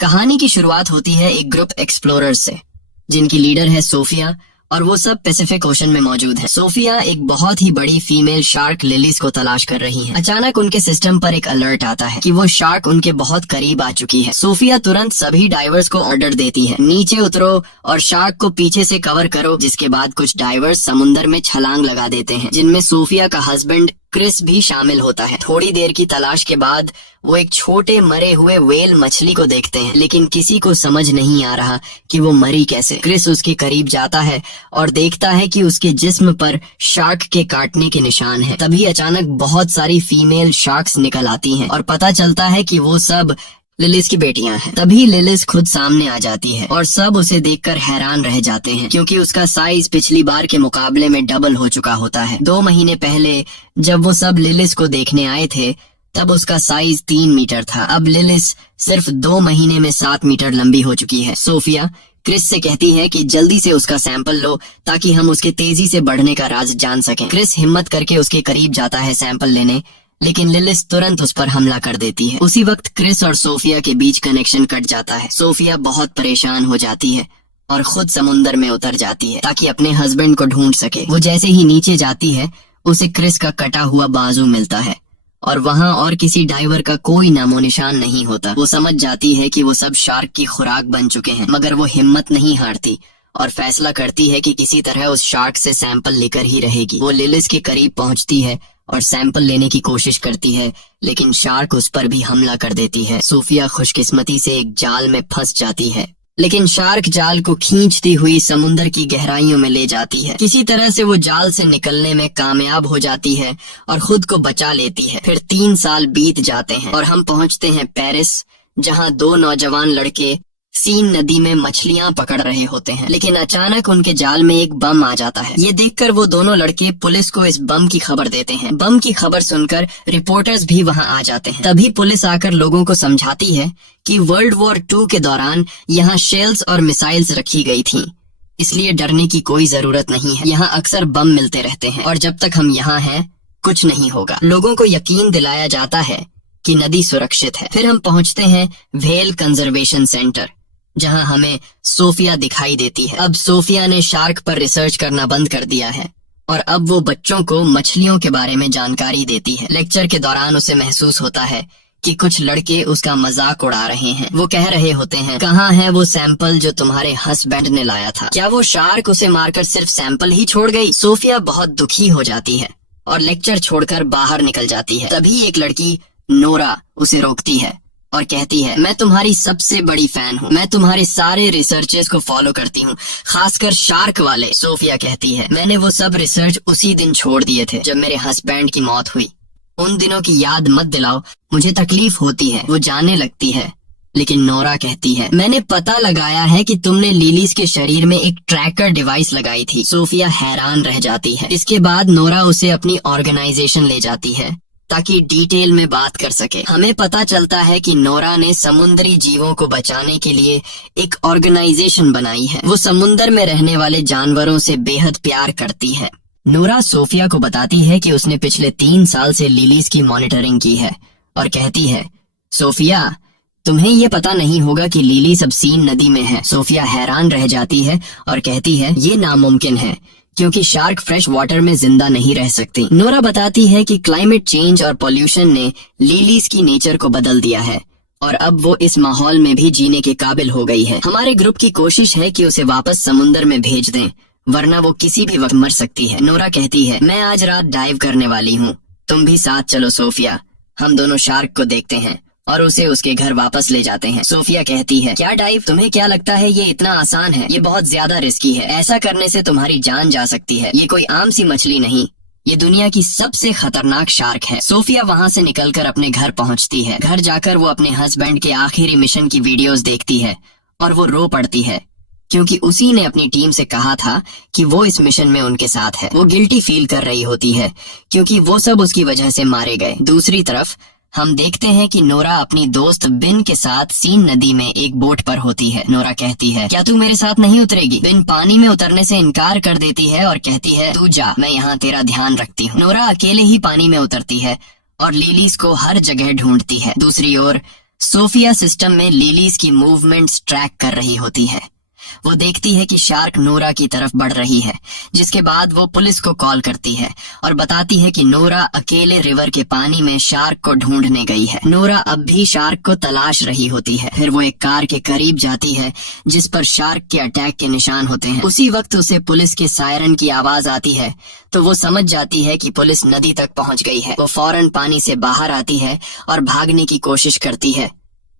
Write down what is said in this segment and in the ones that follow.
कहानी की शुरुआत होती है एक ग्रुप एक्सप्लोरर्स से, जिनकी लीडर है सोफिया, और वो सब पैसिफिक ओशन में मौजूद है। सोफिया एक बहुत ही बड़ी फीमेल शार्क लिलीज को तलाश कर रही है। अचानक उनके सिस्टम पर एक अलर्ट आता है कि वो शार्क उनके बहुत करीब आ चुकी है। सोफिया तुरंत सभी डाइवर्स को ऑर्डर देती है, नीचे उतरो और शार्क को पीछे से कवर करो। जिसके बाद कुछ डाइवर्स समुंदर में छलांग लगा देते हैं, जिनमें सोफिया का हस्बैंड क्रिस भी शामिल होता है। थोड़ी देर की तलाश के बाद वो एक छोटे मरे हुए व्हेल मछली को देखते हैं, लेकिन किसी को समझ नहीं आ रहा कि वो मरी कैसे। क्रिस उसके करीब जाता है और देखता है कि उसके जिस्म पर शार्क के काटने के निशान हैं। तभी अचानक बहुत सारी फीमेल शार्क्स निकल आती हैं और पता चलता है कि वो सब लिलिस की बेटियां हैं। तभी लिलिस खुद सामने आ जाती है और सब उसे देखकर हैरान रह जाते हैं, क्योंकि उसका साइज पिछली बार के मुकाबले में डबल हो चुका होता है। 2 महीने पहले जब वो सब लिलिस को देखने आए थे, तब उसका साइज 3 मीटर था। अब लिलिस सिर्फ 2 महीने में 7 मीटर लंबी हो चुकी है। सोफिया क्रिस से कहती है कि जल्दी से उसका सैंपल लो ताकि हम उसके तेजी से बढ़ने का राज जान सकें। क्रिस हिम्मत करके उसके करीब जाता है सैंपल लेने, लेकिन लिलिस तुरंत उस पर हमला कर देती है। उसी वक्त क्रिस और सोफिया के बीच कनेक्शन कट जाता है। सोफिया बहुत परेशान हो जाती है और खुद समुंदर में उतर जाती है ताकि अपने हस्बैंड को ढूंढ सके। वो जैसे ही नीचे जाती है, उसे क्रिस का कटा हुआ बाजू मिलता है और वहाँ और किसी डाइवर का कोई नामो निशान नहीं होता। वो समझ जाती है कि वो सब शार्क की खुराक बन चुके हैं, मगर वो हिम्मत नहीं हारती और फैसला करती है कि किसी तरह उस शार्क से सैंपल लेकर ही रहेगी। वो लिलिस के करीब पहुंचती है और सैंपल लेने की कोशिश करती है, लेकिन शार्क उस पर भी हमला कर देती है। सोफिया खुशकिस्मती से एक जाल में फंस जाती है, लेकिन शार्क जाल को खींचती हुई समुंदर की गहराइयों में ले जाती है। किसी तरह से वो जाल से निकलने में कामयाब हो जाती है और खुद को बचा लेती है। फिर 3 साल बीत जाते हैं और हम पहुंचते हैं पेरिस, जहां 2 नौजवान लड़के सीन नदी में मछलियां पकड़ रहे होते हैं। लेकिन अचानक उनके जाल में एक बम आ जाता है। ये देखकर वो दोनों लड़के पुलिस को इस बम की खबर देते हैं। बम की खबर सुनकर रिपोर्टर्स भी वहां आ जाते हैं। तभी पुलिस आकर लोगों को समझाती है कि वर्ल्ड वॉर 2 के दौरान यहाँ शेल्स और मिसाइल्स रखी गई थीं, इसलिए डरने की कोई जरूरत नहीं है। यहाँ अक्सर बम मिलते रहते हैं और जब तक हम यहाँ हैं कुछ नहीं होगा। लोगों को यकीन दिलाया जाता है कि नदी सुरक्षित है। फिर हम पहुंचते हैं व्हेल कंजर्वेशन सेंटर, जहां हमें सोफिया दिखाई देती है। अब सोफिया ने शार्क पर रिसर्च करना बंद कर दिया है और अब वो बच्चों को मछलियों के बारे में जानकारी देती है। लेक्चर के दौरान उसे महसूस होता है कि कुछ लड़के उसका मजाक उड़ा रहे हैं। वो कह रहे होते हैं, कहाँ है वो सैंपल जो तुम्हारे हस्बैंड ने लाया था? क्या वो शार्क उसे मारकर सिर्फ सैंपल ही छोड़ गई? सोफिया बहुत दुखी हो जाती है और लेक्चर छोड़कर बाहर निकल जाती है। तभी एक लड़की नोरा उसे रोकती है और कहती है, मैं तुम्हारी सबसे बड़ी फैन हूँ। मैं तुम्हारे सारे रिसर्चेस को फॉलो करती हूँ, खासकर शार्क वाले। सोफिया कहती है, मैंने वो सब रिसर्च उसी दिन छोड़ दिए थे जब मेरे हस्बैंड की मौत हुई। उन दिनों की याद मत दिलाओ, मुझे तकलीफ होती है। वो जाने लगती है, लेकिन नोरा कहती है, मैंने पता लगाया है कि तुमने लिलीज के शरीर में एक ट्रैकर डिवाइस लगाई थी। सोफिया हैरान रह जाती है। इसके बाद नोरा उसे अपनी ऑर्गेनाइजेशन ले जाती है ताकि डिटेल में बात कर सके। हमें पता चलता है कि नोरा ने समुद्री जीवों को बचाने के लिए एक ऑर्गेनाइजेशन बनाई है। वो समुद्र में रहने वाले जानवरों से बेहद प्यार करती है। नोरा सोफिया को बताती है कि उसने पिछले 3 साल से लिलीज की मॉनिटरिंग की है और कहती है, सोफिया तुम्हें ये पता नहीं होगा कि लिली सब सीन नदी में है। सोफिया हैरान रह जाती है और कहती है, ये नामुमकिन है क्योंकि शार्क फ्रेश वाटर में जिंदा नहीं रह सकती। नोरा बताती है कि क्लाइमेट चेंज और पोल्यूशन ने लिलीज की नेचर को बदल दिया है और अब वो इस माहौल में भी जीने के काबिल हो गई है। हमारे ग्रुप की कोशिश है कि उसे वापस समुंदर में भेज दें, वरना वो किसी भी वक्त मर सकती है। नोरा कहती है, मैं आज रात डाइव करने वाली हूँ, तुम भी साथ चलो सोफिया। हम दोनों शार्क को देखते हैं और उसे उसके घर वापस ले जाते हैं। सोफिया कहती है, क्या डाइव? तुम्हें क्या लगता है ये इतना आसान है? ये बहुत ज्यादा रिस्की है। ऐसा करने से तुम्हारी जान जा सकती है। ये कोई आम सी मछली नहीं, ये दुनिया की सबसे खतरनाक शार्क है। सोफिया वहाँ से निकलकर अपने घर पहुँचती है। घर जाकर वो अपने हस्बैंड के आखिरी मिशन की वीडियोस देखती है और वो रो पड़ती है, क्योंकि उसी ने अपनी टीम से कहा था कि वो इस मिशन में उनके साथ है। वो गिल्टी फील कर रही होती है क्योंकि वो सब उसकी वजह से मारे गए। दूसरी तरफ हम देखते हैं कि नोरा अपनी दोस्त बिन के साथ सीन नदी में एक बोट पर होती है। नोरा कहती है, क्या तू मेरे साथ नहीं उतरेगी? बिन पानी में उतरने से इनकार कर देती है और कहती है, तू जा, मैं यहाँ तेरा ध्यान रखती हूँ। नोरा अकेले ही पानी में उतरती है और लिलीज को हर जगह ढूंढती है। दूसरी ओर सोफिया सिस्टम में लिलीज की मूवमेंट्स ट्रैक कर रही होती है। वो देखती है कि शार्क नोरा की तरफ बढ़ रही है, जिसके बाद वो पुलिस को कॉल करती है और बताती है कि नोरा अकेले रिवर के पानी में शार्क को ढूंढने गई है। नोरा अब भी शार्क को तलाश रही होती है। फिर वो एक कार के करीब जाती है जिस पर शार्क के अटैक के निशान होते हैं। उसी वक्त उसे पुलिस के सायरन की आवाज आती है, तो वो समझ जाती है कि पुलिस नदी तक पहुंच गई है। वो फौरन पानी से बाहर आती है और भागने की कोशिश करती है,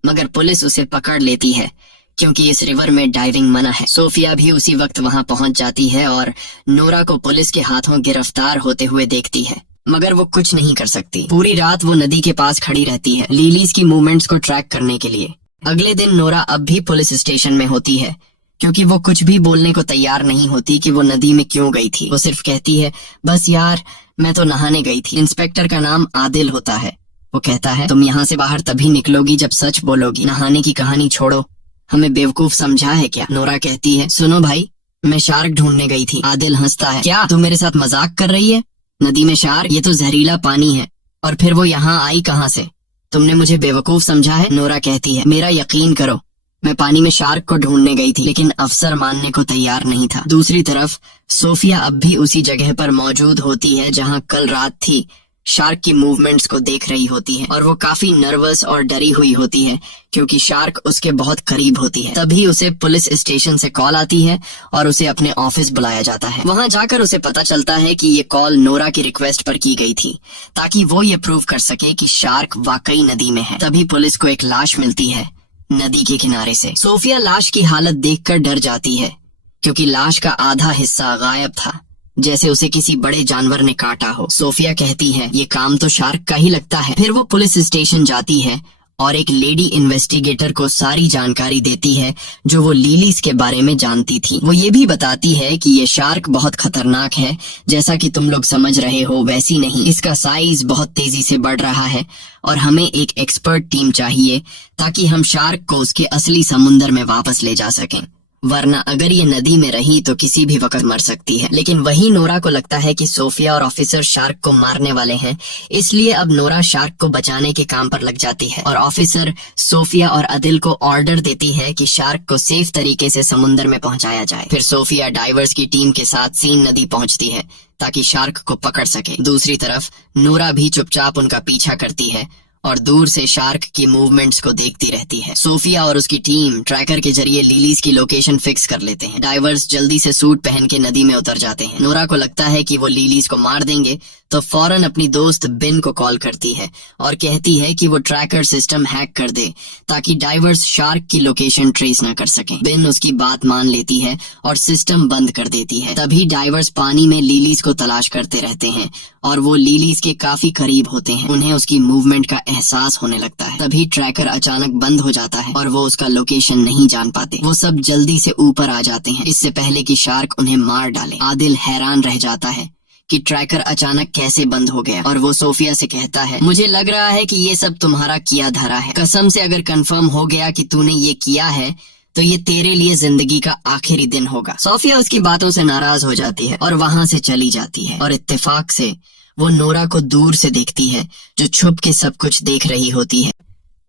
मगर पुलिस उसे पकड़ लेती है क्योंकि इस रिवर में डाइविंग मना है। सोफिया भी उसी वक्त वहां पहुंच जाती है और नोरा को पुलिस के हाथों गिरफ्तार होते हुए देखती है, मगर वो कुछ नहीं कर सकती। पूरी रात वो नदी के पास खड़ी रहती है, लिलीज की मूवमेंट्स को ट्रैक करने के लिए। अगले दिन नोरा अब भी पुलिस स्टेशन में होती है, क्योंकि वो कुछ भी बोलने को तैयार नहीं होती कि वो नदी में क्यों गई थी। वो सिर्फ कहती है, बस यार मैं तो नहाने गई थी। इंस्पेक्टर का नाम आदिल होता है। वो कहता है, तुम यहाँ से बाहर तभी निकलोगी जब सच बोलोगी। नहाने की कहानी छोड़ो, हमें बेवकूफ समझा है क्या? नोरा कहती है, सुनो भाई, मैं शार्क ढूंढने गई थी। आदिल हंसता है, क्या तुम मेरे साथ मजाक कर रही है? नदी में शार्क? ये तो जहरीला पानी है। और फिर वो यहाँ आई कहाँ से? तुमने मुझे बेवकूफ समझा है? नोरा कहती है, मेरा यकीन करो, मैं पानी में शार्क को ढूंढने गई थी। लेकिन अफसर मानने को तैयार नहीं था। दूसरी तरफ सोफिया अब भी उसी जगह पर मौजूद होती है जहाँ कल रात थी। शार्क की मूवमेंट्स को देख रही होती है और वो काफी नर्वस और डरी हुई होती है क्योंकि शार्क उसके बहुत करीब होती है। तभी उसे पुलिस स्टेशन से कॉल आती है और उसे अपने ऑफिस बुलाया जाता है। वहां जाकर उसे पता चलता है कि ये कॉल नोरा की रिक्वेस्ट पर की गई थी ताकि वो ये प्रूव कर सके कि शार्क वाकई नदी में है। तभी पुलिस को एक लाश मिलती है नदी के किनारे से। सोफिया लाश की हालत देखकर डर जाती है क्योंकि लाश का आधा हिस्सा गायब था, जैसे उसे किसी बड़े जानवर ने काटा हो। सोफिया कहती है, ये काम तो शार्क का ही लगता है। फिर वो पुलिस स्टेशन जाती है और एक लेडी इन्वेस्टिगेटर को सारी जानकारी देती है जो वो लिलीज के बारे में जानती थी। वो ये भी बताती है कि ये शार्क बहुत खतरनाक है, जैसा कि तुम लोग समझ रहे हो वैसी नहीं। इसका साइज बहुत तेजी से बढ़ रहा है और हमें एक एक्सपर्ट टीम चाहिए ताकि हम शार्क को उसके असली समुंदर में वापस ले जा सकें, वरना अगर ये नदी में रही तो किसी भी वक्त मर सकती है। लेकिन वही नोरा को लगता है कि सोफिया और ऑफिसर शार्क को मारने वाले हैं, इसलिए अब नोरा शार्क को बचाने के काम पर लग जाती है और ऑफिसर सोफिया और आदिल को ऑर्डर देती है कि शार्क को सेफ तरीके से समुंदर में पहुंचाया जाए। फिर सोफिया डाइवर्स की टीम के साथ सीन नदी पहुंचती है ताकि शार्क को पकड़ सके। दूसरी तरफ नोरा भी चुपचाप उनका पीछा करती है और दूर से शार्क की मूवमेंट्स को देखती रहती है। सोफिया और उसकी टीम ट्रैकर के जरिए लिलीज की लोकेशन फिक्स कर लेते हैं। डाइवर्स जल्दी से सूट पहन के नदी में उतर जाते हैं। नोरा को लगता है कि वो लिलीज को मार देंगे तो फौरन अपनी दोस्त बिन को कॉल करती है और कहती है कि वो ट्रैकर सिस्टम हैक कर दे ताकि डाइवर्स शार्क की लोकेशन ट्रेस ना कर सकें। बिन उसकी बात मान लेती है और सिस्टम बंद कर देती है। तभी डाइवर्स पानी में लिलीज को तलाश करते रहते हैं और वो लिलीज के काफी करीब होते हैं। उन्हें उसकी मूवमेंट का एहसास होने लगता है। तभी ट्रैकर अचानक बंद हो जाता है और वो उसका लोकेशन नहीं जान पाते। वो सब जल्दी से ऊपर आ जाते हैं इससे पहले कि शार्क उन्हें मार डाले। आदिल हैरान रह जाता है कि ट्रैकर अचानक कैसे बंद हो गया और वो सोफिया से कहता है, मुझे लग रहा है कि ये सब तुम्हारा किया धरा है। कसम से अगर कंफर्म हो गया कि तूने ये किया है तो ये तेरे लिए जिंदगी का आखिरी दिन होगा। सोफिया उसकी बातों से नाराज हो जाती है और वहां से चली जाती है और इत्तेफाक से वो नोरा को दूर से देखती है जो छुप के सब कुछ देख रही होती है।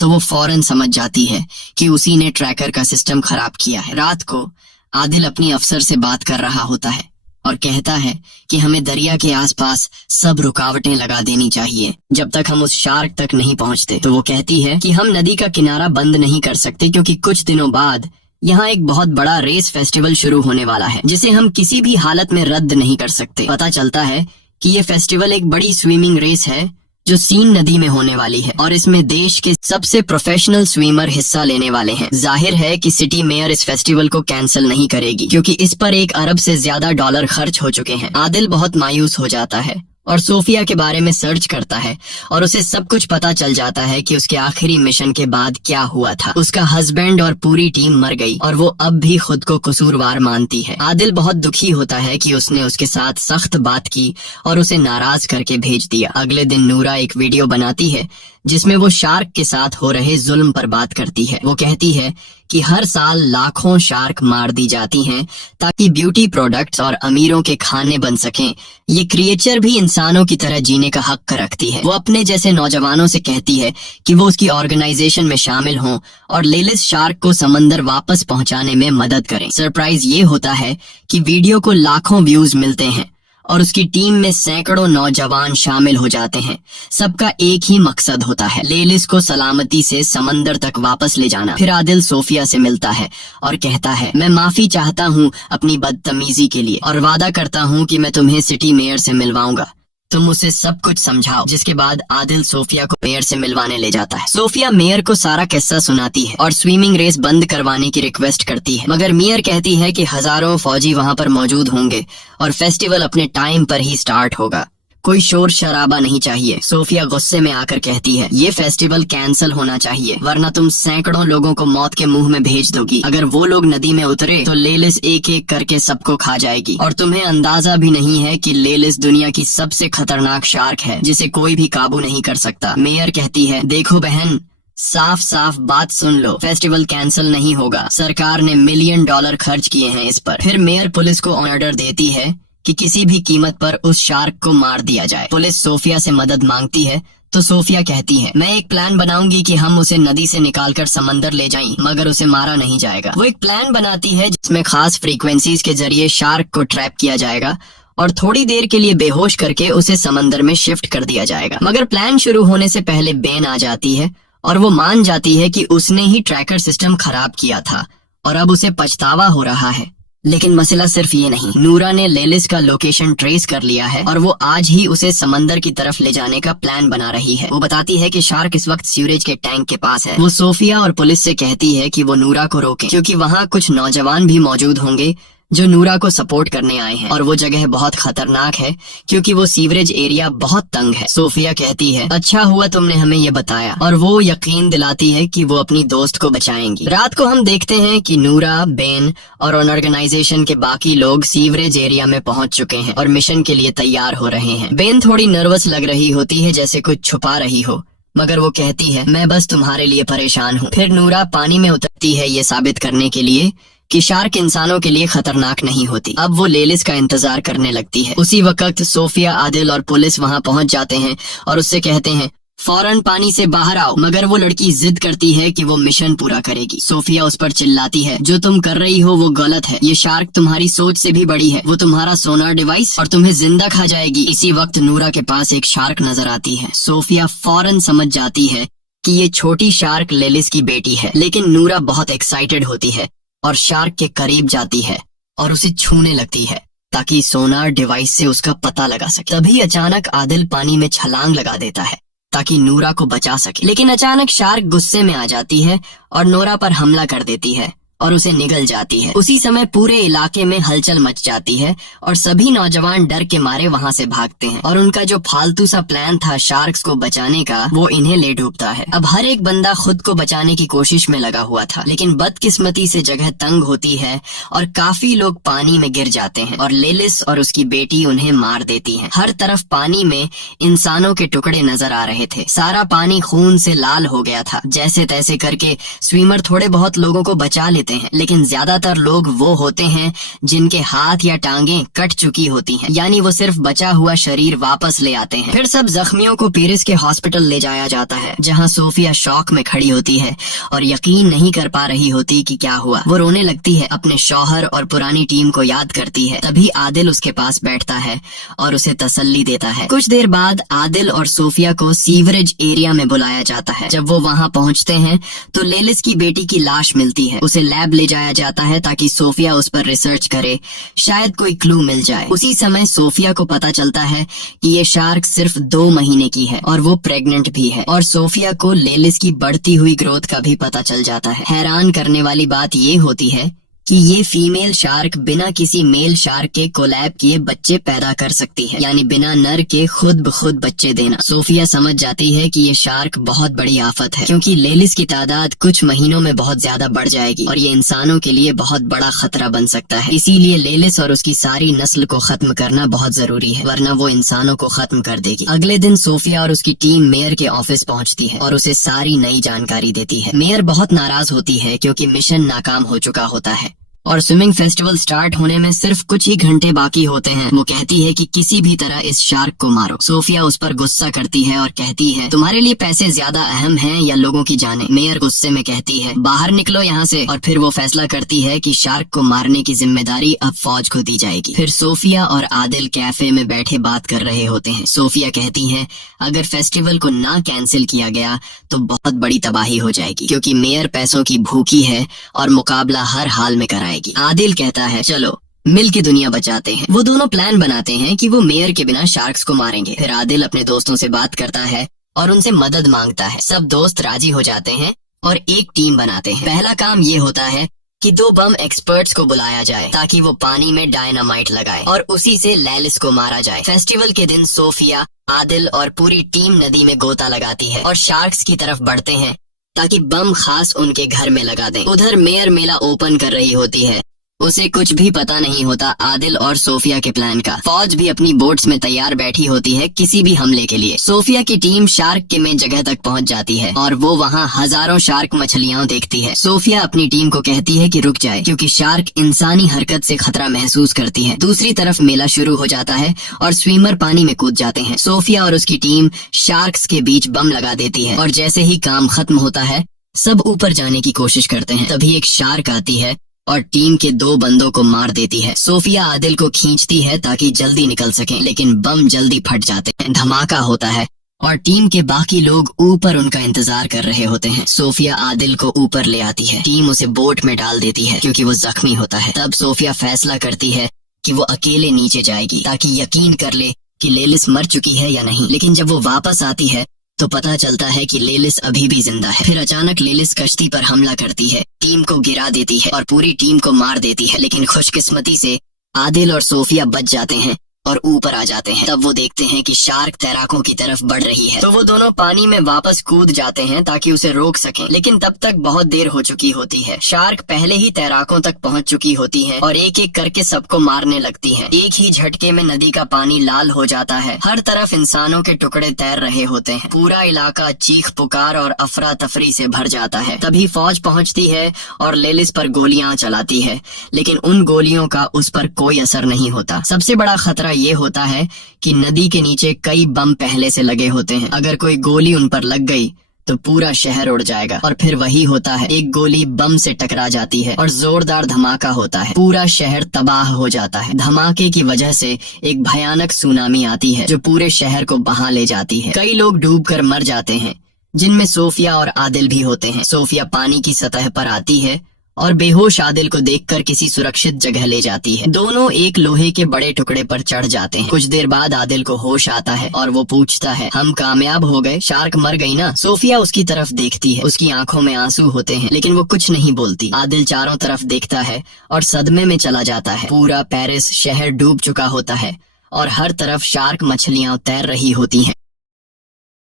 तो वो फौरन समझ जाती है कि उसी ने ट्रैकर का सिस्टम खराब किया है। रात को आदिल अपनी अफसर से बात कर रहा होता है और कहता है कि हमें दरिया के आसपास सब रुकावटें लगा देनी चाहिए जब तक हम उस शार्क तक नहीं पहुंचते। तो वो कहती है कि हम नदी का किनारा बंद नहीं कर सकते क्योंकि कुछ दिनों बाद यहाँ एक बहुत बड़ा रेस फेस्टिवल शुरू होने वाला है जिसे हम किसी भी हालत में रद्द नहीं कर सकते। पता चलता है कि ये फेस्टिवल एक बड़ी स्विमिंग रेस है जो सीन नदी में होने वाली है और इसमें देश के सबसे प्रोफेशनल स्विमर हिस्सा लेने वाले हैं। जाहिर है कि सिटी मेयर इस फेस्टिवल को कैंसिल नहीं करेगी क्योंकि इस पर $1 अरब से ज्यादा डॉलर खर्च हो चुके हैं। आदिल बहुत मायूस हो जाता है और सोफिया के बारे में सर्च करता है और उसे सब कुछ पता चल जाता है कि उसके आखिरी मिशन के बाद क्या हुआ था। उसका हस्बैंड और पूरी टीम मर गई और वो अब भी खुद को कसूरवार मानती है। आदिल बहुत दुखी होता है कि उसने उसके साथ सख्त बात की और उसे नाराज करके भेज दिया। अगले दिन नूरा एक वीडियो बनाती है जिसमें वो शार्क के साथ हो रहे जुल्म पर बात करती है। वो कहती है कि हर साल लाखों शार्क मार दी जाती हैं ताकि ब्यूटी प्रोडक्ट्स और अमीरों के खाने बन सकें। ये क्रिएचर भी इंसान इंसानों की तरह जीने का हक रखती है। वो अपने जैसे नौजवानों से कहती है कि वो उसकी ऑर्गेनाइजेशन में शामिल हों और लेलिस शार्क को समंदर वापस पहुंचाने में मदद करें। सरप्राइज ये होता है कि वीडियो को लाखों व्यूज मिलते हैं और उसकी टीम में सैकड़ों नौजवान शामिल हो जाते हैं। सबका एक ही मकसद होता है, लेलिस को सलामती से समंदर तक वापस ले जाना। फिर आदिल सोफिया से मिलता है और कहता है, मैं माफी चाहता हूँ अपनी बदतमीजी के लिए और वादा करता हूँ कि मैं तुम्हें सिटी मेयर से मिलवाऊंगा। तुम उसे सब कुछ समझाओ। जिसके बाद आदिल सोफिया को मेयर से मिलवाने ले जाता है। सोफिया मेयर को सारा किस्सा सुनाती है और स्विमिंग रेस बंद करवाने की रिक्वेस्ट करती है, मगर मेयर कहती है कि हजारों फौजी वहां पर मौजूद होंगे और फेस्टिवल अपने टाइम पर ही स्टार्ट होगा। कोई शोर शराबा नहीं चाहिए। सोफिया गुस्से में आकर कहती है, ये फेस्टिवल कैंसिल होना चाहिए, वरना तुम सैकड़ों लोगों को मौत के मुंह में भेज दोगी। अगर वो लोग नदी में उतरे तो लेलिस एक एक करके सबको खा जाएगी और तुम्हें अंदाजा भी नहीं है कि लेलिस दुनिया की सबसे खतरनाक शार्क है जिसे कोई भी काबू नहीं कर सकता। मेयर कहती है, देखो बहन, साफ साफ बात सुन लो, फेस्टिवल कैंसिल नहीं होगा। सरकार ने $1 मिलियन खर्च किए हैं इस पर। फिर मेयर पुलिस को ऑर्डर देती है कि किसी भी कीमत पर उस शार्क को मार दिया जाए। पुलिस सोफिया से मदद मांगती है तो सोफिया कहती है, मैं एक प्लान बनाऊंगी कि हम उसे नदी से निकालकर समंदर ले जाएं, मगर उसे मारा नहीं जाएगा। वो एक प्लान बनाती है जिसमें खास फ्रीक्वेंसीज के जरिए शार्क को ट्रैप किया जाएगा और थोड़ी देर के लिए बेहोश करके उसे समंदर में शिफ्ट कर दिया जाएगा। मगर प्लान शुरू होने से पहले बेन आ जाती है और वो मान जाती है कि उसने ही ट्रैकर सिस्टम खराब किया था और अब उसे पछतावा हो रहा है। लेकिन मसला सिर्फ ये नहीं, नूरा ने लेलिस का लोकेशन ट्रेस कर लिया है और वो आज ही उसे समंदर की तरफ ले जाने का प्लान बना रही है। वो बताती है कि शार्क इस वक्त सीवरेज के टैंक के पास है। वो सोफिया और पुलिस से कहती है कि वो नूरा को रोके, क्योंकि वहाँ कुछ नौजवान भी मौजूद होंगे जो नूरा को सपोर्ट करने आए हैं और वो जगह बहुत खतरनाक है क्योंकि वो सीवरेज एरिया बहुत तंग है। सोफिया कहती है, अच्छा हुआ तुमने हमें ये बताया, और वो यकीन दिलाती है कि वो अपनी दोस्त को बचाएंगी। रात को हम देखते हैं कि नूरा, बेन और ऑर्गेनाइजेशन के बाकी लोग सीवरेज एरिया में पहुंच चुके हैं और मिशन के लिए तैयार हो रहे हैं। बेन थोड़ी नर्वस लग रही होती है, जैसे कुछ छुपा रही हो, मगर वो कहती है, मैं बस तुम्हारे लिए परेशान हूँ। फिर नूरा पानी में उतरती है ये साबित करने के लिए कि शार्क इंसानों के लिए खतरनाक नहीं होती। अब वो लेलिस का इंतजार करने लगती है। उसी वक्त सोफिया, आदिल और पुलिस वहाँ पहुँच जाते हैं और उससे कहते हैं, फौरन पानी से बाहर आओ। मगर वो लड़की जिद करती है कि वो मिशन पूरा करेगी। सोफिया उस पर चिल्लाती है, जो तुम कर रही हो वो गलत है, ये शार्क तुम्हारी सोच से भी बड़ी है, वो तुम्हारा सोनार डिवाइस और तुम्हें जिंदा खा जाएगी। इसी वक्त नूरा के पास एक शार्क नजर आती है। सोफिया फौरन समझ जाती है कि ये छोटी शार्क लेलिस की बेटी है, लेकिन नूरा बहुत एक्साइटेड होती है और शार्क के करीब जाती है और उसे छूने लगती है ताकि सोनार डिवाइस से उसका पता लगा सके। तभी अचानक आदिल पानी में छलांग लगा देता है ताकि नूरा को बचा सके, लेकिन अचानक शार्क गुस्से में आ जाती है और नूरा पर हमला कर देती है और उसे निगल जाती है। उसी समय पूरे इलाके में हलचल मच जाती है और सभी नौजवान डर के मारे वहाँ से भागते हैं और उनका जो फालतू सा प्लान था शार्क्स को बचाने का, वो इन्हें ले डूबता है। अब हर एक बंदा खुद को बचाने की कोशिश में लगा हुआ था, लेकिन बदकिस्मती से जगह तंग होती है और काफी लोग पानी में गिर जाते हैं और लेलिस और उसकी बेटी उन्हें मार देती है। हर तरफ पानी में इंसानों के टुकड़े नजर आ रहे थे। सारा पानी खून से लाल हो गया था। जैसे तैसे करके स्विमर थोड़े बहुत लोगों को बचा लेते हैं, लेकिन ज्यादातर लोग वो होते हैं जिनके हाथ या टांगें कट चुकी होती हैं, यानी वो सिर्फ बचा हुआ शरीर वापस ले आते हैं। फिर सब जख्मियों को पेरिस के हॉस्पिटल ले जाया जाता है, जहां सोफिया शॉक में खड़ी होती है और यकीन नहीं कर पा रही होती कि क्या हुआ। वो रोने लगती है, अपने शौहर और पुरानी टीम को याद करती है। तभी आदिल उसके पास बैठता है और उसे तसल्ली देता है। कुछ देर बाद आदिल और सोफिया को सीवरेज एरिया में बुलाया जाता है। जब वो वहाँ पहुँचते हैं तो लेलिस की बेटी की लाश मिलती है। उसे लैब ले जाया जाता है ताकि सोफिया उस पर रिसर्च करे, शायद कोई क्लू मिल जाए। उसी समय सोफिया को पता चलता है कि ये शार्क सिर्फ 2 महीने की है और वो प्रेग्नेंट भी है, और सोफिया को लेलिस की बढ़ती हुई ग्रोथ का भी पता चल जाता है। हैरान करने वाली बात ये होती है कि ये फीमेल शार्क बिना किसी मेल शार्क के कोलैब किए बच्चे पैदा कर सकती है, यानी बिना नर के खुद ब खुद बच्चे देना। सोफिया समझ जाती है कि ये शार्क बहुत बड़ी आफत है, क्योंकि लेलिस की तादाद कुछ महीनों में बहुत ज्यादा बढ़ जाएगी और ये इंसानों के लिए बहुत बड़ा खतरा बन सकता है। इसीलिए लेलिस और उसकी सारी नस्ल को खत्म करना बहुत जरूरी है, वरना वो इंसानों को खत्म कर देगी। अगले दिन सोफिया और उसकी टीम मेयर के ऑफिस पहुँचती है और उसे सारी नई जानकारी देती है। मेयर बहुत नाराज होती है क्योंकि मिशन नाकाम हो चुका होता है और स्विमिंग फेस्टिवल स्टार्ट होने में सिर्फ कुछ ही घंटे बाकी होते हैं। वो कहती है कि किसी भी तरह इस शार्क को मारो। सोफिया उस पर गुस्सा करती है और कहती है, तुम्हारे लिए पैसे ज्यादा अहम हैं या लोगों की जानें? मेयर गुस्से में कहती है, बाहर निकलो यहाँ से। और फिर वो फैसला करती है कि शार्क को मारने की जिम्मेदारी अब फौज को दी जाएगी। फिर सोफिया और आदिल कैफे में बैठे बात कर रहे होते हैं। सोफिया कहती है, अगर फेस्टिवल को ना कैंसिल किया गया तो बहुत बड़ी तबाही हो जाएगी, क्योंकि मेयर पैसों की भूखी है और मुकाबला हर हाल में कराएगी। आदिल कहता है, चलो मिल के दुनिया बचाते हैं। वो दोनों प्लान बनाते हैं कि वो मेयर के बिना शार्क्स को मारेंगे। फिर आदिल अपने दोस्तों से बात करता है और उनसे मदद मांगता है। सब दोस्त राजी हो जाते हैं और एक टीम बनाते हैं। पहला काम ये होता है कि 2 बम एक्सपर्ट्स को बुलाया जाए ताकि वो पानी में डायनामाइट लगाए और उसी से लेलिस को मारा जाए। फेस्टिवल के दिन सोफिया, आदिल और पूरी टीम नदी में गोता लगाती है और शार्क्स की तरफ बढ़ते हैं ताकि बम खास उनके घर में लगा दें। उधर मेयर मेला ओपन कर रही होती है। उसे कुछ भी पता नहीं होता आदिल और सोफिया के प्लान का। फौज भी अपनी बोट्स में तैयार बैठी होती है किसी भी हमले के लिए। सोफिया की टीम शार्क के में जगह तक पहुंच जाती है और वो वहां हजारों शार्क मछलियां देखती है। सोफिया अपनी टीम को कहती है कि रुक जाए, क्योंकि शार्क इंसानी हरकत से खतरा महसूस करती है। दूसरी तरफ मेला शुरू हो जाता है और स्विमर पानी में कूद जाते हैं। सोफिया और उसकी टीम शार्क्स के बीच बम लगा देती है और जैसे ही काम खत्म होता है सब ऊपर जाने की कोशिश करते हैं। तभी एक शार्क आती है और टीम के 2 बंदों को मार देती है। सोफिया आदिल को खींचती है ताकि जल्दी निकल सकें, लेकिन बम जल्दी फट जाते हैं। धमाका होता है और टीम के बाकी लोग ऊपर उनका इंतजार कर रहे होते हैं। सोफिया आदिल को ऊपर ले आती है। टीम उसे बोट में डाल देती है क्योंकि वो जख्मी होता है। तब सोफिया फैसला करती है कि वो अकेले नीचे जाएगी ताकि यकीन कर ले कि लेलिस मर चुकी है या नहीं। लेकिन जब वो वापस आती है तो पता चलता है कि लेलिस अभी भी जिंदा है। फिर अचानक लेलिस कश्ती पर हमला करती है, टीम को गिरा देती है और पूरी टीम को मार देती है। लेकिन खुशकिस्मती से आदिल और सोफिया बच जाते हैं और ऊपर आ जाते हैं। तब वो देखते हैं कि शार्क तैराकों की तरफ बढ़ रही है, तो वो दोनों पानी में वापस कूद जाते हैं ताकि उसे रोक सकें। लेकिन तब तक बहुत देर हो चुकी होती है। शार्क पहले ही तैराकों तक पहुंच चुकी होती है और एक एक करके सबको मारने लगती है। एक ही झटके में नदी का पानी लाल हो जाता है। हर तरफ इंसानों के टुकड़े तैर रहे होते हैं। पूरा इलाका चीख पुकार और अफरा तफरी से भर जाता है। तभी फौज पहुंचती है और लेलिस पर गोलियां चलाती है, लेकिन उन गोलियों का उस पर कोई असर नहीं होता। सबसे बड़ा खतरा ये होता है कि नदी के नीचे कई बम पहले से लगे होते हैं। अगर कोई गोली उन पर लग गई तो पूरा शहर उड़ जाएगा। और फिर वही होता है, एक गोली बम से टकरा जाती है और जोरदार धमाका होता है। पूरा शहर तबाह हो जाता है। धमाके की वजह से एक भयानक सुनामी आती है जो पूरे शहर को बहा ले जाती है। कई लोग डूबकर मर जाते हैं, जिनमें सोफिया और आदिल भी होते हैं। सोफिया पानी की सतह पर आती है और बेहोश आदिल को देखकर किसी सुरक्षित जगह ले जाती है। दोनों एक लोहे के बड़े टुकड़े पर चढ़ जाते हैं। कुछ देर बाद आदिल को होश आता है और वो पूछता है, हम कामयाब हो गए? शार्क मर गई ना? सोफिया उसकी तरफ देखती है। उसकी आंखों में आंसू होते हैं, लेकिन वो कुछ नहीं बोलती। आदिल चारों तरफ देखता है और सदमे में चला जाता है। पूरा पेरिस शहर डूब चुका होता है और हर तरफ शार्क मछलियां तैर रही होती हैं।